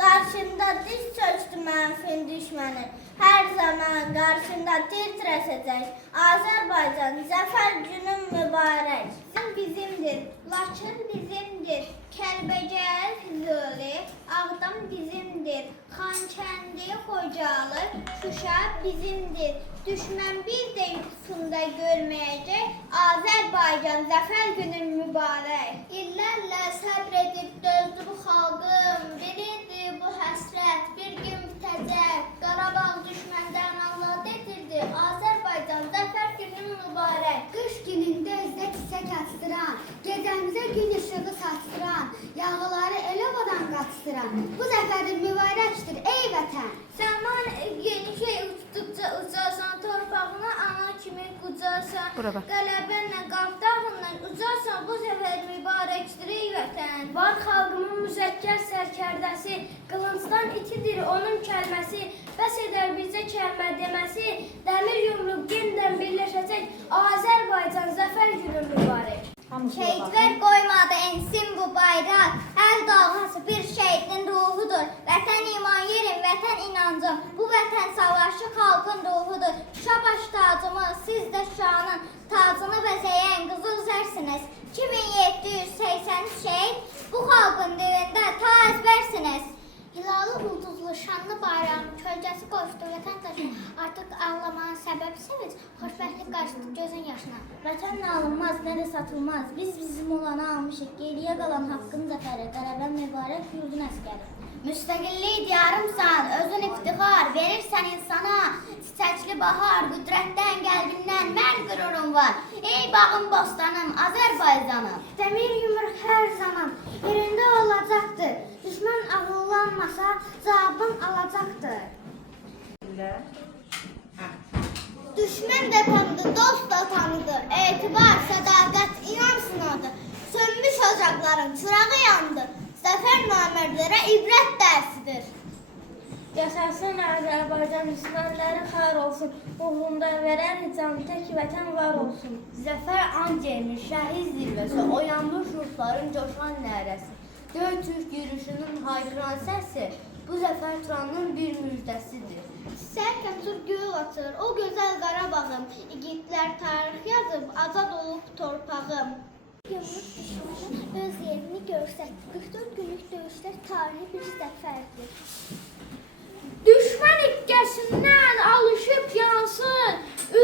Karşında diz çöktü mənfin düşməni, hər zaman qarşında titrəsəcək. Azərbaycan, zəfər günün mübarək. Sən bizimdir, Laçın bizimdir, Kəlbəcər, Füzuli, Ağdam bizimdir, Xankəndi, Xocalı, Şuşa bizimdir. Düşmən bir də yuxusunda görməyəcək, Azərbaycan, zəfər günün mübarək. İllərlə səbr edib dözdü bu xalqım, birindi bu həsrət, bir gün bitəcək. Qarabağ düşməndən Allah edirdi, Azərbaycan, zəfər günün mübarək. Qış günündə üzdə çiçək astıran, gecəmizə gün ışığı saçdıran, yağları elə vadan qaçdıran, bu zəfərin mübarəkdir ey vətən. Səman yeni şey uçduqca ucarsan, torpağına ana kimi qucarsan, qələbənlə qalb dağından ucarsan, bu zəfər mübarəkdir ey vətən. Var xalqımın müzəkkər sərkərdəsi, qılıncdan itidir onun kəlməsi, bəs edər bizə kəlmə deməsi, dəmir yumruq yenidən birləşəcək, Azərbaycan zəfər günü mübarək. Şehitler koymadı ensin bu bayraq, hər dalğası bir şehidin ruhudur. Vətən iman yerim, vətən inancım, bu vətən savaşı xalqın ruhudur. Şuşa baş tacımız, siz də Şuşanın tacını bəzəyən qızıl zərsiniz. 2780 şehit, bu xalqın dilində ta əzbərsiniz. Hilalı ulduzlu şanlı bayrağın kölgəsi qoşdu vətəndaşın, artıq ağlamağın səbəbi sevinç, xoşbəxtlik qarşıdı gözün yaşına. Vətən nə alınmaz, nə də satılmaz, biz bizim olanı almışıq, geriyə qalan haqqın zəfəri, qələbən mübarək yurdun əskəri. Müstəqillik diyarımsan, özün iftixar, verirsən insana, çiçəkli bahar, qüdrətdən, qəlbindən mən qürurun var. Ey bağım, bostanım, Azərbaycanım. Dəmir yumruq hər zaman yerində olacaqdır, düşmən ağıllanmasa cavabın alacaqdır. Düşmən də tanıdı, dost da tanıdı, etibar, sədaqət, inan sınadı. Sönmüş ocaqların çırağı yandı, zəfər namərlərə ibrət dərsidir. Yaşasın Azərbaycan, müsəlmanları xar olsun, uğrunda verər can, tək vətən var olsun. Zəfər and yemiş, şəhid zirvəsi, oyanmış ruhların coşan nərəsi. Dörd Türk yürüyüşünün haykıran səsi, bu zəfər Turanın bir müjdəsidir. Sərkəmsur göğü açır, o gözəl Qarabağım, igidlər tarix yazıb, azad olub torpağım. Yumruq düşmanı öz yerini görsətdi, 44 günlük döyüşlər tarihi bir zəfərdir. Düşmən ikkəsindən alışıb yansın, bu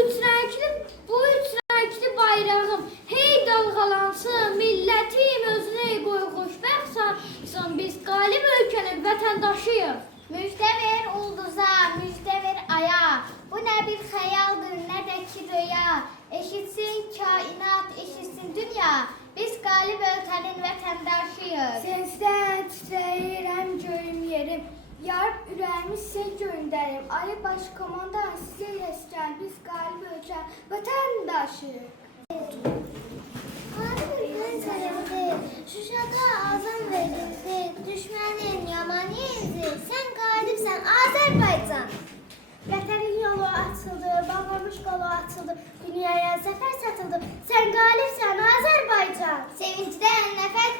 üç rəngli bayrağım, hey dalğalansın, millətim özünə qoy xoşbəxt sansın, biz qalib ölkənin vətəndaşıyıq. Müjdə ver ulduza, müjdə ver aya, bu nə bir xəyaldır, nə də ki röya. Eşitsin kainat, eşitsin dünya, biz qalib ölkənin vətəndaşıyıq. Sensdən titrəyirəm göyüm yerim, yar ürəyimi sizə göndərim. Ali Başkomandan sizə yeskər, biz qalib ölkə vətəndaşıyıq. Qalib ölkənin Şuşada azam verildi, düşmənin yaman yezi, sən qalibsən Azərbaycan. Vətənin yolu açıldı, bağlamış qolu açıldı, dünyaya zəfər satıldı, sən qalibsən Azərbaycan. Sevincdən nəfəs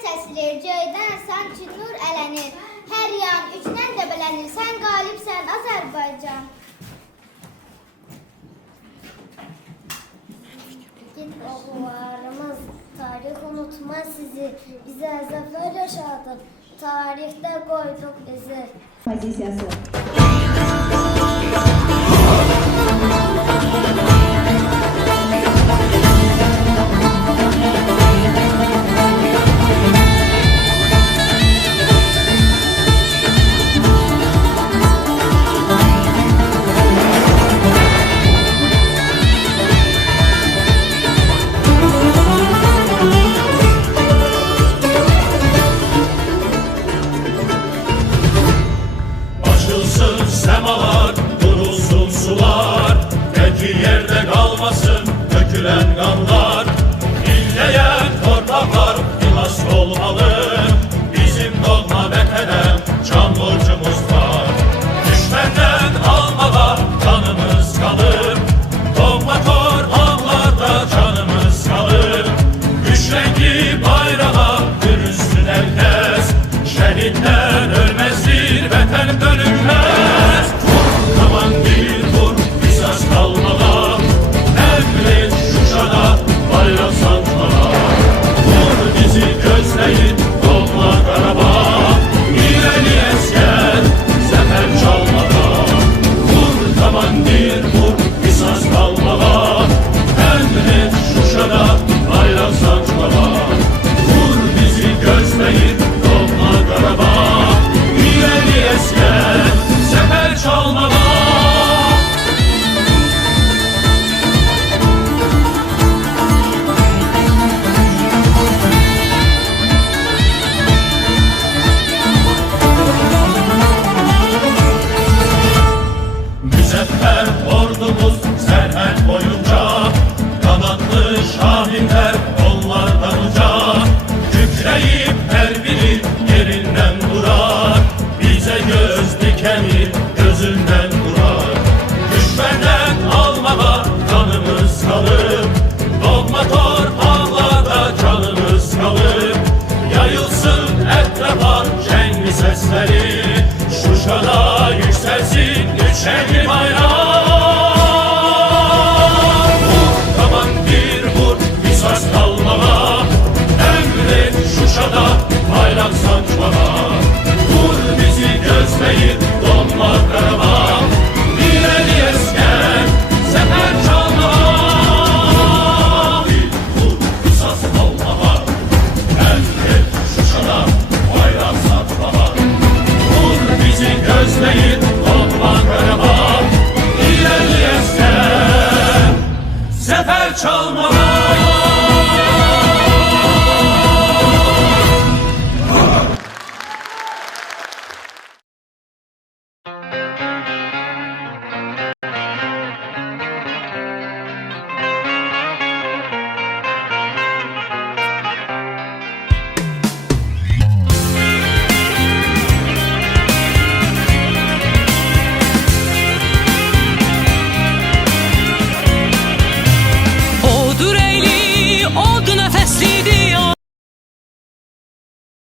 gəlir. Sən qalibsən Azərbaycan. Oğullarımız, tarix unutmaz sizi. Bizə zəfər yaşadıb, tarixdə qoyduq izi. Pozisiyası. Açılsın semalar, durulsun sular, belki yerde kalmasın dökülen kanlar. İnleyen torpaklar miras olmalı, bizim doğma vatana can borcumuz var. Düşmenden almalar canımız kalır, doğma torpaklarda canımız kalır. Üç renkli bayrağa bürünsün herkes, şehitler ölmezdir, vatan bölünmez. Vur komandir vur, kısas kalmalar, emret Şuşa'da bayrak sancmalar. Vur bizi gözleyin doğma Karabağ, ileri esker zafer çalmalar. Vur komandir vur, kısas kalmalar, emret Şuşa'da bayrak sancmalar. Vur bizi gözleyin doğma Karabağ, ileri esker zafer çalmalar. Müzeffer ordumuz serhent boyunca, kanatlı şahinler onlardan uca. Kükreyip her biri yerinden durar, bize göz dikeni gözünden vurar. Düşmenden almama canımız kalır, doğma torpaklarda canımız kalır. Yayılsın etrafa şenli sesleri, Şuşa'da yükselsin üç renkli bayrak. Vur komandir vur, kısas kalmama, emret Şuşa'da bayrak sancmalar. Vur bizi gözleyip donma Karabağ, ileri esker zafer çalmalar. Vur kısas kalmama, emret Şuşa'da bayrak sancmalar. Vur bizi gözleyip donma Karabağ, ileri esker zafer çalmalar.